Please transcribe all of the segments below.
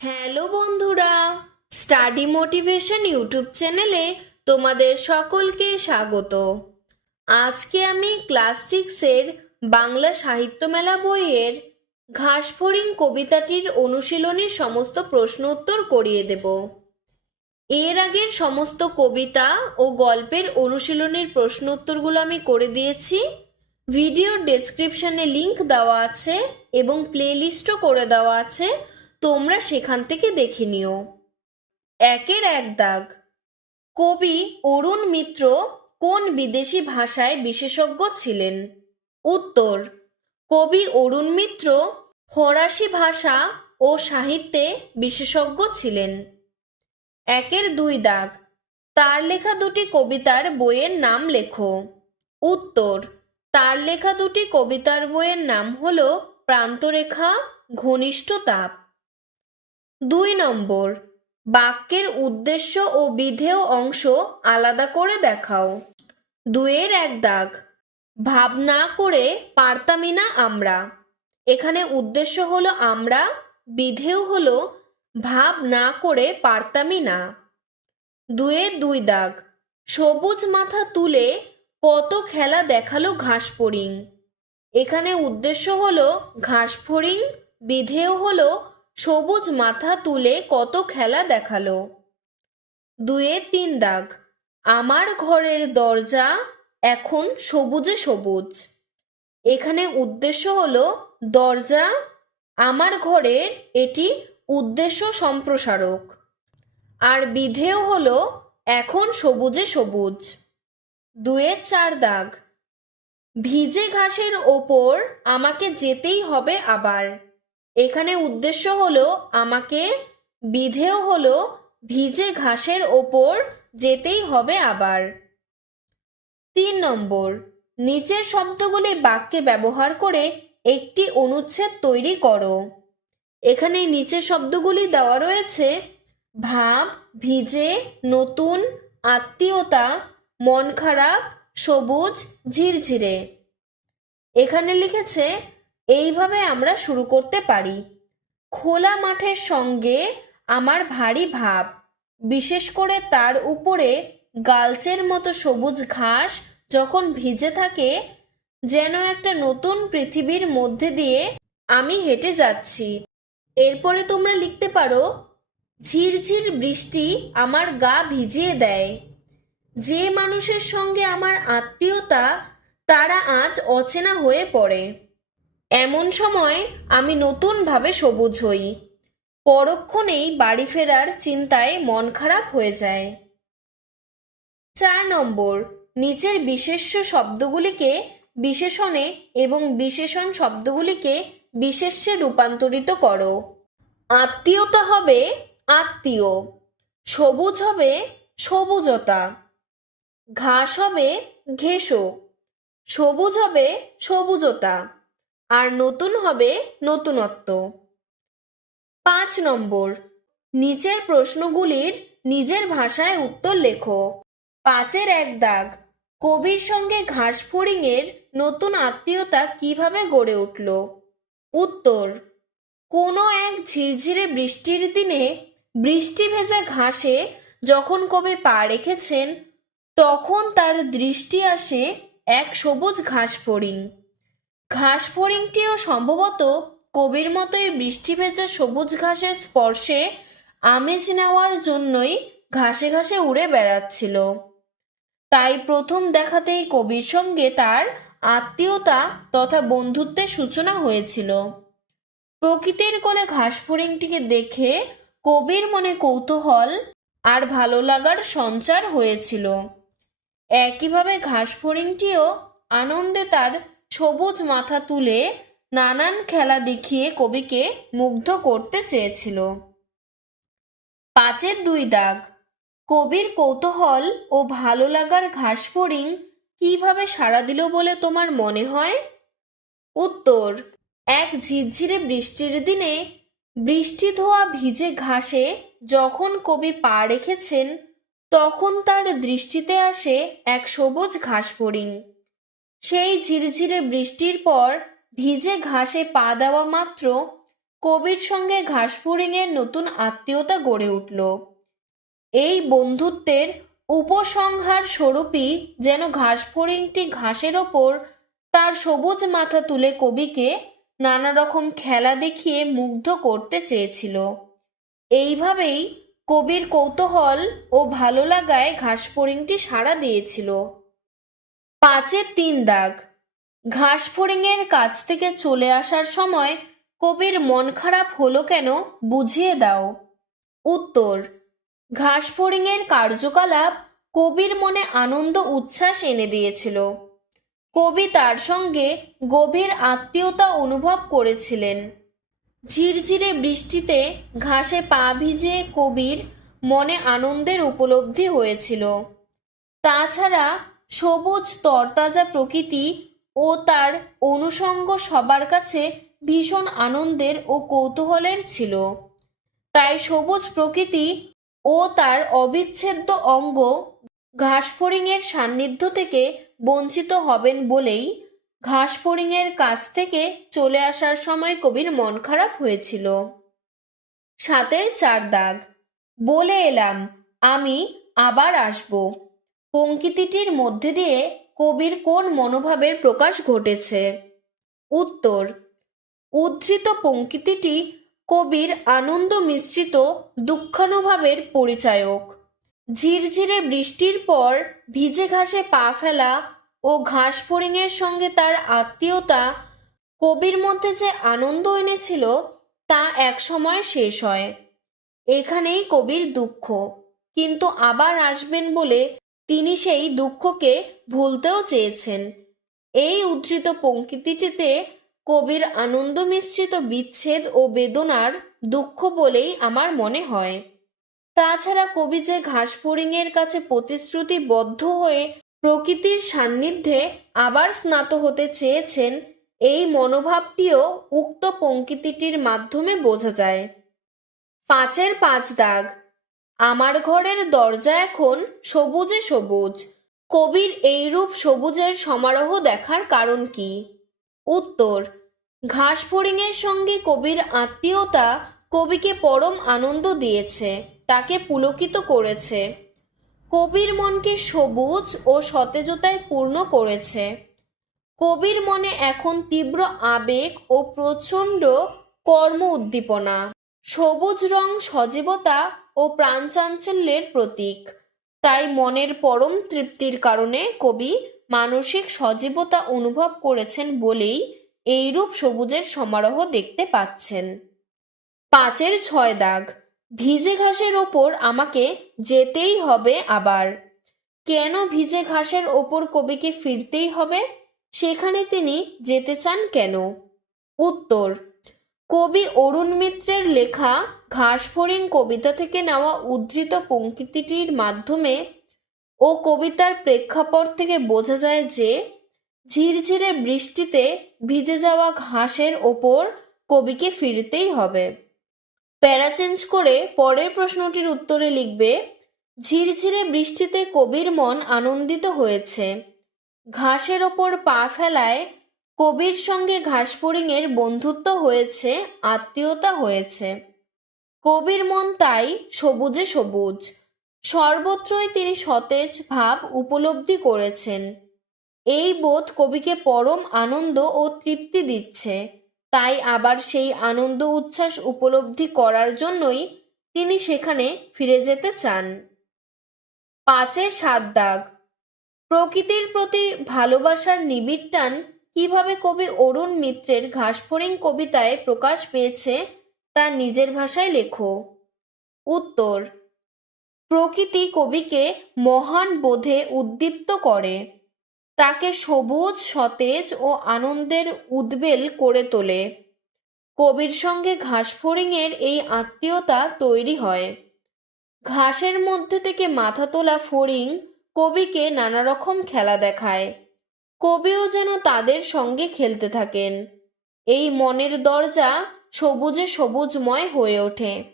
Hello বন্ধুরা, study motivation YouTube চ্যানেলে তোমাদের সকলকে স্বাগত। আজকে আমি ক্লাস সিক্সের বাংলা সাহিত্য মেলা বইয়ের ঘাসফড়িং কবিতাটির অনুশীলনীর সমস্ত প্রশ্ন উত্তর করিয়ে দেব। এর আগের সমস্ত কবিতা ও গল্পের অনুশীলনীর প্রশ্ন উত্তরগুলো আমি করে দিয়েছি। ভিডিওর ডেসক্রিপশনে লিংক দেওয়া আছে এবং প্লেলিস্টও করে দেওয়া আছে। তোমরা সেখান থেকে দেখে নিও। একের এক দাগ। কবি অরুণ মিত্র কোন বিদেশি ভাষায় বিশেষজ্ঞ ছিলেন? উত্তর, কবি অরুণ মিত্র ফরাসি ভাষা ও সাহিত্যে বিশেষজ্ঞ ছিলেন। একের দুই দাগ। তার লেখা দুটি কবিতার বইয়ের নাম লেখো। উত্তর, তার লেখা দুটি কবিতার বইয়ের নাম হল প্রান্তরেখা, ঘনিষ্ঠ তাপ। দুই নম্বর, বাক্যের উদ্দেশ্য ও বিধেয় অংশ আলাদা করে দেখাও। দুয়ের এক দাগ, ভাব না করে পারতামই না আমরা। এখানে উদ্দেশ্য হলো আমরা, বিধেয় হলো ভাব না করে পারতামই না। দুয়ের দুই দাগ, সবুজ মাথা তুলে কত খেলা দেখাল ঘাসফড়িং। এখানে উদ্দেশ্য হলো ঘাসফড়িং, বিধেয় হলো সবুজ মাথা তুলে কত খেলা দেখাল। দুয়ে তিন দাগ। আমার ঘরের দরজা এখন সবুজে সবুজ। এখানে উদ্দেশ্য হলো, দরজা আমার ঘরের এটি উদ্দেশ্য সম্প্রসারক। আর বিধেয় হলো, এখন সবুজে সবুজ। দুয়ের চার দাগ। ভিজে ঘাসের ওপর আমাকে যেতেই হবে আবার। এখানে উদ্দেশ্য হলো আমাকে, বিধেয় হলো ভিজে ঘাসের ওপর যেতেই হবে আবার। তিন নম্বর, নিচের শব্দগুলি বাক্যে ব্যবহার করে একটি অনুচ্ছেদ তৈরি করো। এখানে নিচের শব্দগুলি দেওয়া রয়েছে, ভাব, ভিজে, নতুন, আত্মীয়তা, মন খারাপ, সবুজ, ঝিরঝিরে। এখানে লিখেছে এইভাবে আমরা শুরু করতে পারি। খোলা মাঠের সঙ্গে আমার ভারী ভাব, বিশেষ করে তার উপরে গালচের মতো সবুজ ঘাস যখন ভিজে থাকে, যেন একটা নতুন পৃথিবীর মধ্যে দিয়ে আমি হেঁটে যাচ্ছি। এরপরে তোমরা লিখতে পারো ঝিরঝির বৃষ্টি আমার গা ভিজিয়ে দেয়। যে মানুষের সঙ্গে আমার আত্মীয়তা, তারা আজ অচেনা হয়ে পড়ে। এমন সময় আমি নতুনভাবে সবুজ হই। পরক্ষণেই বাড়ি ফেরার চিন্তায় মন খারাপ হয়ে যায়। চার নম্বর, নিচের বিশেষ্য শব্দগুলিকে বিশেষণে এবং বিশেষণ শব্দগুলিকে বিশেষ্যে রূপান্তরিত করো। আত্মীয়তা হবে আত্মীয়, সবুজ হবে সবুজতা, ঘাস হবে ঘেঁষো, সবুজ হবে সবুজতা। আর নতুন হবে নতুনত্ব। পাঁচ নম্বর, নিচের প্রশ্নগুলির নিজের ভাষায় উত্তর লেখো। পাঁচের এক দাগ, কবির সঙ্গে ঘাসফড়িংয়ের নতুন আত্মীয়তা কীভাবে গড়ে উঠল? উত্তর, কোনো এক ঝিরঝিরে বৃষ্টির দিনে বৃষ্টি ভেজা ঘাসে যখন কবি পা রেখেছেন, তখন তার দৃষ্টি আসে এক সবুজ ঘাস ফড়িং। ঘাস ফড়িংটিও সম্ভবত কবির মতোই বৃষ্টি ভেজা সবুজ ঘাসের স্পর্শে আমেজ নেওয়ার জন্যই ঘাসে ঘাসে উড়ে বেড়াচ্ছিল। তাই প্রথম দেখাতেই কবির সঙ্গে তার আত্মীয়তা তথা বন্ধুত্বের সূচনা হয়েছিল। প্রকৃতির কোলে ঘাস ফড়িংটিকে দেখে কবির মনে কৌতূহল আর ভালো লাগার সঞ্চার হয়েছিল। একইভাবে ঘাস ফড়িংটিও আনন্দে তার সবুজ মাথা তুলে নানান খেলা দেখিয়ে কবিকে মুগ্ধ করতে চেয়েছিল। পাঁচের দুই দাগ। কবির কৌতূহল ও ভালো লাগার ঘাস ফড়িং কীভাবে সাড়া দিল বলে তোমার মনে হয়? উত্তর, এক ঝিরঝিরে বৃষ্টির দিনে বৃষ্টি ধোয়া ভিজে ঘাসে যখন কবি পা রেখেছেন, তখন তার দৃষ্টিতে আসে এক সবুজ ঘাস ফড়িং সেই ঝিরঝিরে বৃষ্টির পর ভিজে ঘাসে পা দেওয়া মাত্র কবির সঙ্গে ঘাসফড়িংয়ের নতুন আত্মীয়তা গড়ে উঠল। এই বন্ধুত্বের উপসংহার স্বরূপই যেন ঘাসফড়িংটি ঘাসের ওপর তার সবুজ মাথা তুলে কবিকে নানা রকম খেলা দেখিয়ে মুগ্ধ করতে চেয়েছিল। এইভাবেই কবির কৌতূহল ও ভালো লাগায় ঘাসফড়িংটি সাড়া দিয়েছিল। পাঁচের তিন দাগ। ঘাসফড়িংয়ের কাছ থেকে চলে আসার সময় কবির মন খারাপ হলো কেন বুঝিয়ে দাও। উত্তর, ঘাসফড়িংয়ের কার্যকলাপ কবির মনে আনন্দ উচ্ছ্বাস এনে দিয়েছিল। কবি তার সঙ্গে গভীর আত্মীয়তা অনুভব করেছিলেন। ঝিরঝিরে বৃষ্টিতে ঘাসে পা ভিজে কবির মনে আনন্দের উপলব্ধি হয়েছিল। তাছাড়া সবুজ তরতাজা প্রকৃতি ও তার অনুষঙ্গ সবার কাছে ভীষণ আনন্দের ও কৌতূহলের ছিল। তাই সবুজ প্রকৃতি ও তার অবিচ্ছেদ্য অঙ্গ ঘাসফড়িংয়ের সান্নিধ্য থেকে বঞ্চিত হবেন বলেই ঘাসফড়িংয়ের কাছ থেকে চলে আসার সময় কবির মন খারাপ হয়েছিল। সাতের চার দাগ। বলে এলাম, আমি আবার আসব। পঙ্কিতিটির মধ্যে দিয়ে কবির কোন মনোভাবের প্রকাশ ঘটেছে? উত্তর, উদ্ধৃত পঙ্কিতিটি কবির আনন্দ মিশ্রিত দুঃখানুভাবের পরিচায়ক। ঝিরঝিরে বৃষ্টির পর ভিজে ঘাসে পা ফেলা ও ঘাস ফড়িংয়ের সঙ্গে তার আত্মীয়তা কবির মধ্যে যে আনন্দ এনেছিল তা একসময় শেষ হয়। এখানেই কবির দুঃখ, কিন্তু আবার আসবেন বলে তিনি সেই দুঃখকে ভুলতেও চেয়েছেন। এই উদ্ধৃত পঙ্ক্তিটিতে কবির আনন্দ মিশ্রিত বিচ্ছেদ ও বেদনার দুঃখ বলেই আমার মনে হয়। তাছাড়া কবি যে ঘাসফড়িংয়ের কাছে প্রতিশ্রুতিবদ্ধ হয়ে প্রকৃতির সান্নিধ্যে আবার স্নাত হতে চেয়েছেন, এই মনোভাবটিও উক্ত পঙ্কিতিটির মাধ্যমে বোঝা যায়। পাঁচের পাঁচ দাগ আমার ঘরের দরজা এখন সবুজে সবুজ। কবির এইরূপ সবুজের সমারোহ দেখার কারণ কি? উত্তর ঘাস ঘাসফড়িংয়ের সঙ্গে কবির আত্মীয়তা কবিকে পরম আনন্দ দিয়েছে, তাকে পুলকিত করেছে। কবির মনকে সবুজ ও সতেজতায় পূর্ণ করেছে। কবির মনে এখন তীব্র আবেগ ও প্রচণ্ড কর্ম উদ্দীপনা। সবুজ রং সজীবতা ও প্রাণচাঞ্চল্যের প্রতীক। তাই মনের পরম তৃপ্তির কারণে কবি মানসিক সজীবতা অনুভব করেছেন বলেই এইরূপ সবুজের সমারোহ দেখতে পাচ্ছেন। পাঁচের ছয় দাগ, ভিজে ঘাসের ওপর আমাকে যেতেই হবে আবার। কেন ভিজে ঘাসের ওপর কবিকে ফিরতেই হবে? সেখানে তিনি যেতে চান কেন? উত্তর কবি অরুণ মিত্রের লেখা ঘাসফড়িং কবিতা থেকে নেওয়া উদ্ধৃত পঙ্ক্তিটির মাধ্যমে ও কবিতার প্রেক্ষাপট থেকে বোঝা যায় যে ঝিরঝিরে বৃষ্টিতে ভিজে যাওয়া ঘাসের ওপর কবিকে ফিরতেই হবে। প্যারা চেঞ্জ করে পরের প্রশ্নটির উত্তরে লিখবে, ঝিরঝিরে বৃষ্টিতে কবির মন আনন্দিত হয়েছে। ঘাসের ওপর পা ফেলায় কবির সঙ্গে ঘাসফড়িংয়ের বন্ধুত্ব হয়েছে, আত্মীয়তা হয়েছে। কবির মন তাই সবুজে সবুজ। সর্বত্রই তিনি সতেজ ভাব উপলব্ধি করেছেন। এই বোধ কবিকে পরম আনন্দ ও তৃপ্তি দিচ্ছে। তাই আবার সেই আনন্দ উচ্ছ্বাস উপলব্ধি করার জন্যই তিনি সেখানে ফিরে যেতে চান। পাঁচে সাত দাগ। প্রকৃতির প্রতি ভালোবাসার নিবিড় টান কীভাবে কবি অরুণ মিত্রের ঘাসফড়িং কবিতায় প্রকাশ পেয়েছে তা নিজের ভাষায় লেখো। উত্তর, প্রকৃতি কবিকে মহান বোধে উদ্দীপ্ত করে। তাকে সবুজ, সতেজ ও আনন্দের উদ্বেল করে তোলে। কবির সঙ্গে ঘাসফড়িংয়ের এই আত্মীয়তা তৈরি হয়। ঘাসের মধ্যে থেকে মাথা তোলা ফড়িং কবিকে নানা রকম খেলা দেখায়। কবিও যেন তাদের সঙ্গে খেলতে থাকেন। এই মনের দরজা সবুজে সবুজময় হয়ে ওঠে।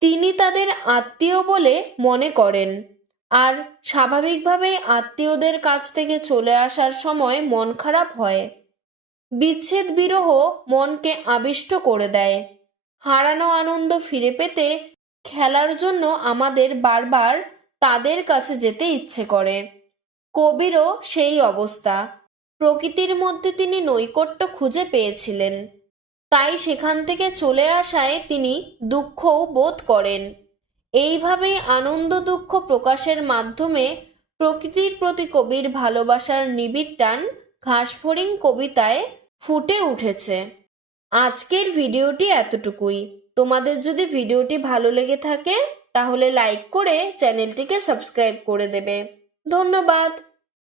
তিনি তাদের আত্মীয় বলে মনে করেন আর স্বাভাবিকভাবেই আত্মীয়দের কাছ থেকে চলে আসার সময় মন খারাপ হয়। বিচ্ছেদ বিরহ মনকে আবিষ্ট করে দেয়। হারানো আনন্দ ফিরে পেতে খেলার জন্য আমাদের বারবার তাদের কাছে যেতে ইচ্ছে করে। কবিরও সেই অবস্থা। প্রকৃতির মধ্যে তিনি নৈকট্য খুঁজে পেয়েছিলেন। তাই সেখান থেকে চলে আসায় তিনি দুঃখও বোধ করেন। এইভাবেই আনন্দ দুঃখ প্রকাশের মাধ্যমে প্রকৃতির প্রতি কবির ভালোবাসার নিবিড় টান ঘাসফড়িং কবিতায় ফুটে উঠেছে। আজকের ভিডিওটি এতটুকুই। তোমাদের যদি ভিডিওটি ভালো লেগে থাকে, তাহলে লাইক করে চ্যানেলটিকে সাবস্ক্রাইব করে দেবে। ধন্যবাদ।